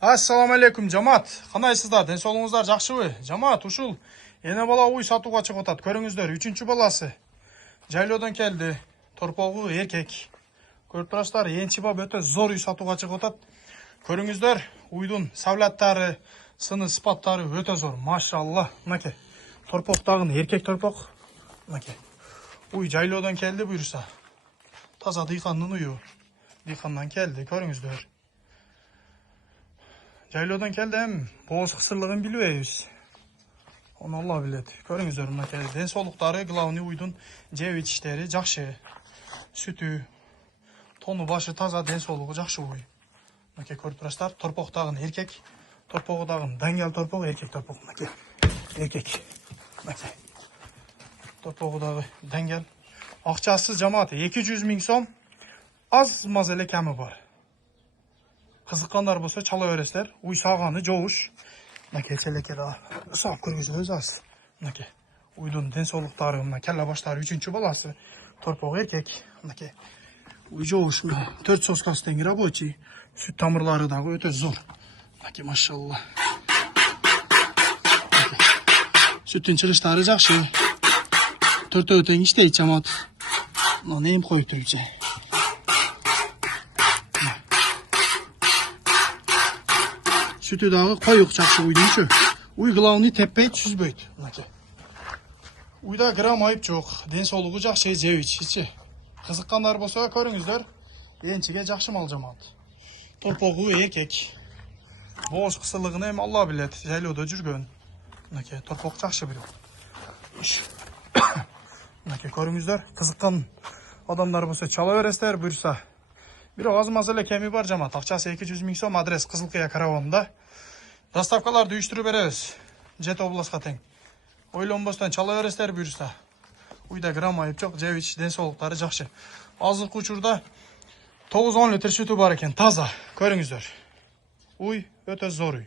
Assalamu alaikum жамаат. Кандайсыздар? Ден соолугуңуздар жакшыбы? Жамаат, ушул эне бала уй сатууга чыгып атат. Көрүңүздөр, 3-чү баласы. Жайлоодон келди. Торпогу эркек. Көрүп турасыздар, энчи бап өтө зор уй сатууга чыгып атат. Көрүңүздөр, уйдун савлаттары, сыны сыпаттары өтө зор. Машалла. Мынакей. Торпок дагы эркек торпок. Мынакей. Уй жайлоодон келди буюрса. Таза дыйкандын уйу. Дыйкандан келди, көрүңүздөр. Жайлоодон келдим, бооз кысырлыгын билбейбиз. Оны Алла билет. Көрүңүздөр, мынакей ден соолуктары, главный уйдун жеп ичиштери жакшы. Сүтү, тону башы таза, ден соолугу жакшы уй. Мынакей көрүп турасыздар, торпок дагы эркек. Торпогу дагы даңгал торпок, эркек торпок. Мынакей. Эркек. Мынакей. Торпогу дагы даңгал. Акчасы жамааты 200 000 сом. Аз маз эле ками бар. Кызыккандар болсо чала бересиздер. Уй саганы жоош. Мынакей селекке да саап көргүзөбүз азыр. Мынакей. Уйдун ден соолуктары, мына келе баштары 3-чү баласы. Торпок эркек. Мынакей. Уй жоош, 4 соскасы тең рабочий. Сүт тамырлары дагы өтө зор. Мынакей машалла. Сүттүн чыгыштары жакшы. Төртөө тең иштейт жамаат. Мына нем коюп турчу. Sütü dağı koyuk çakşı uydunçu. Uy gılavını tepeyt, süzbeyt. Uyda gram ayıp çok. Den soluğu жақшы жеп içi. Kızıkkanlar bolsa көрүңүздөр. Ençige жақшы мал жамаат. Торпогу эркек. Бооз кысылыгын эми Алла билет. Жайлоодо жүргөн. Мынакей торпок жақшы бирок. Мынакей көрүңүздөр. Кызыккан адамдар болсо чала бересиздер, буюрса. Бирок аз маз эле кеми бар жамаат. Акчасы 200 000 сом, адрес Кызылкыя караванында. Доставкаларды үйүштүрүп беребиз. Жет областка тең. Ойлонбостон чала бересиздер буюрса. Уйда грамм айып жок, жеп ич ден соолуктары жакшы. Азыркы учурда 9-10 литр сүтү бар экен, таза. Көрүңүздөр. Уй өтө зор уй.